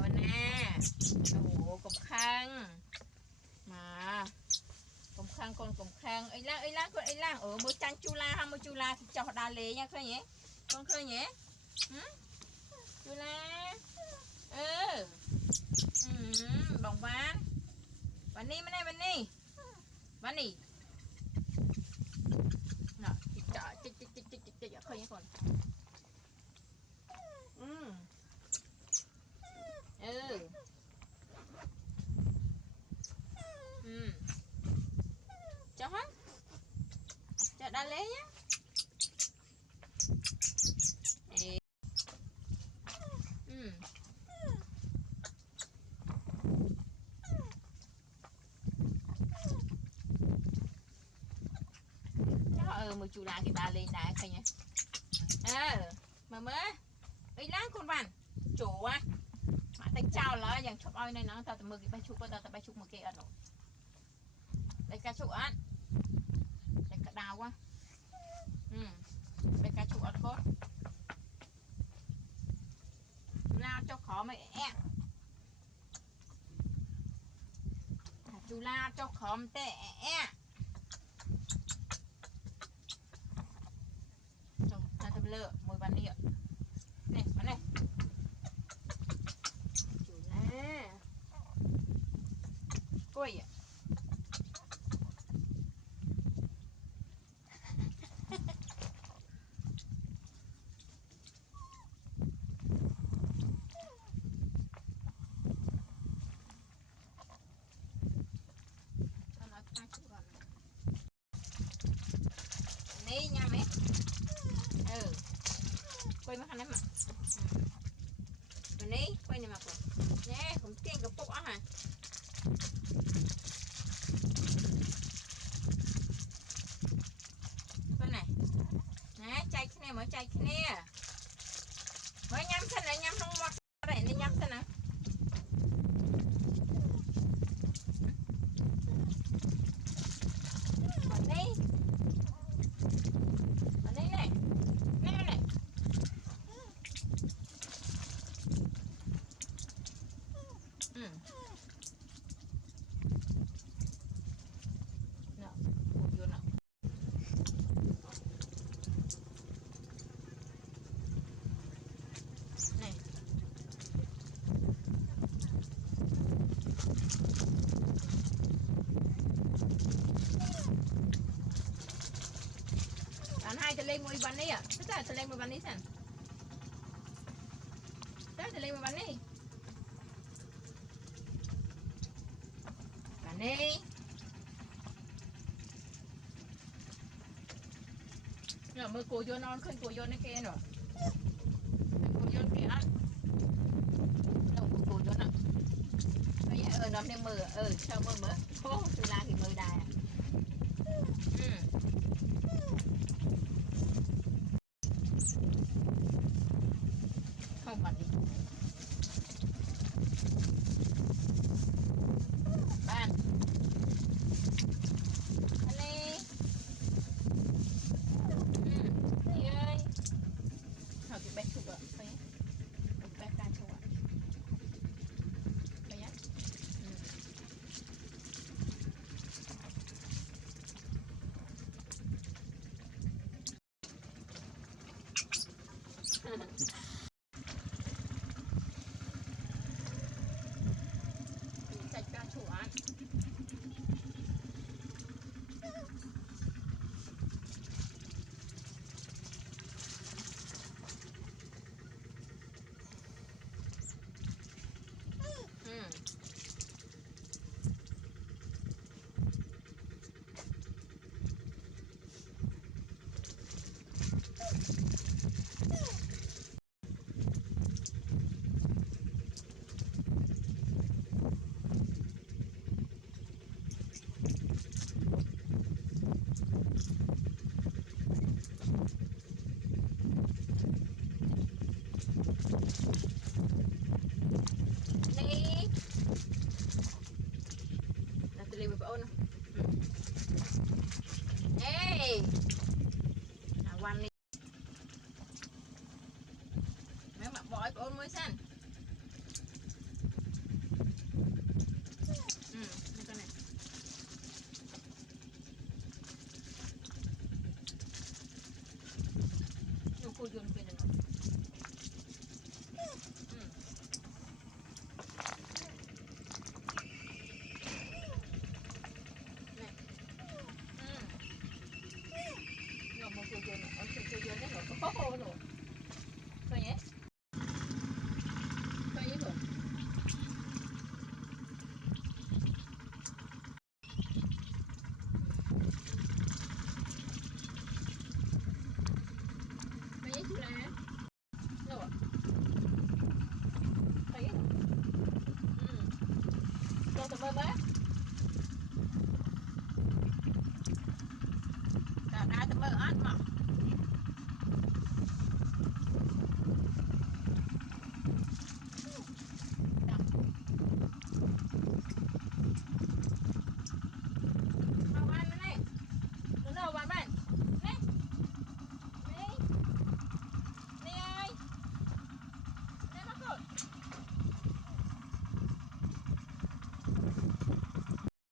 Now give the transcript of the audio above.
ơn nè, ủa cục khăn mà cục khăn con cục khăn ấy lá con ấy lá ở mua chanh chula ha mua chula thì cho đà lê nha khơi nhé con khơi nhé chula ừ bông bán đi bên đây bán đi nè chợ chích khơi nhé con cho hết cho đa lê nhé một chú lá thì ba lên đá thôi nhé mà mới ấy lá con vằn chủ á mà tay chào làอย่างชอบอ้อยในน้ำแต่มือกี่ใบชุกก็แต่ใบชุกมือเกะอ่ะหนูใบกระชุกอ่ะใบกระดาวอ่ะใบกระชุกอ่ะก็ลาเจ้าขอไม่แอะจูลาเจ้าขอมเตะแอะจงน่าจะเลิกมวยวันนี้อ่ะเนี่ยมาเนี่ยจูลากล้วยอ่ะนี่ยังไหมกล้วยมาขนาดนั้นวันนี้กล้วยนี่มาก่อนเนี่ยผมเก่งกับปุ๊กอ่ะฮะตัวไหนนะใจแค่ไหนเหมือนใจแค่นี้เหมือนย้ำเส้นไหนย้ำลงมาอะไรนี่ย้ำเส้นนะวันนี้này nè này hai thằng lên mười bắn đi ạ, tất cả thằng lên mười bắn đi xem, tất thằng lên mười bắn đi, bắn đi, rồi mưa cô vô non khơi cô vô nó kia rồi, cô vô kia á, đâu cô vô nè, bây giờ nó đang mưa, sao mưa, ô, từ là thì mưa đài, không bắn đi. Bạn đi đi ơi hỏi cái bé chụp ạ phải bé ca chụp ạ phải nhá chạy ca chụp ạ mơ mơ cả đá tụi mơ ăn mà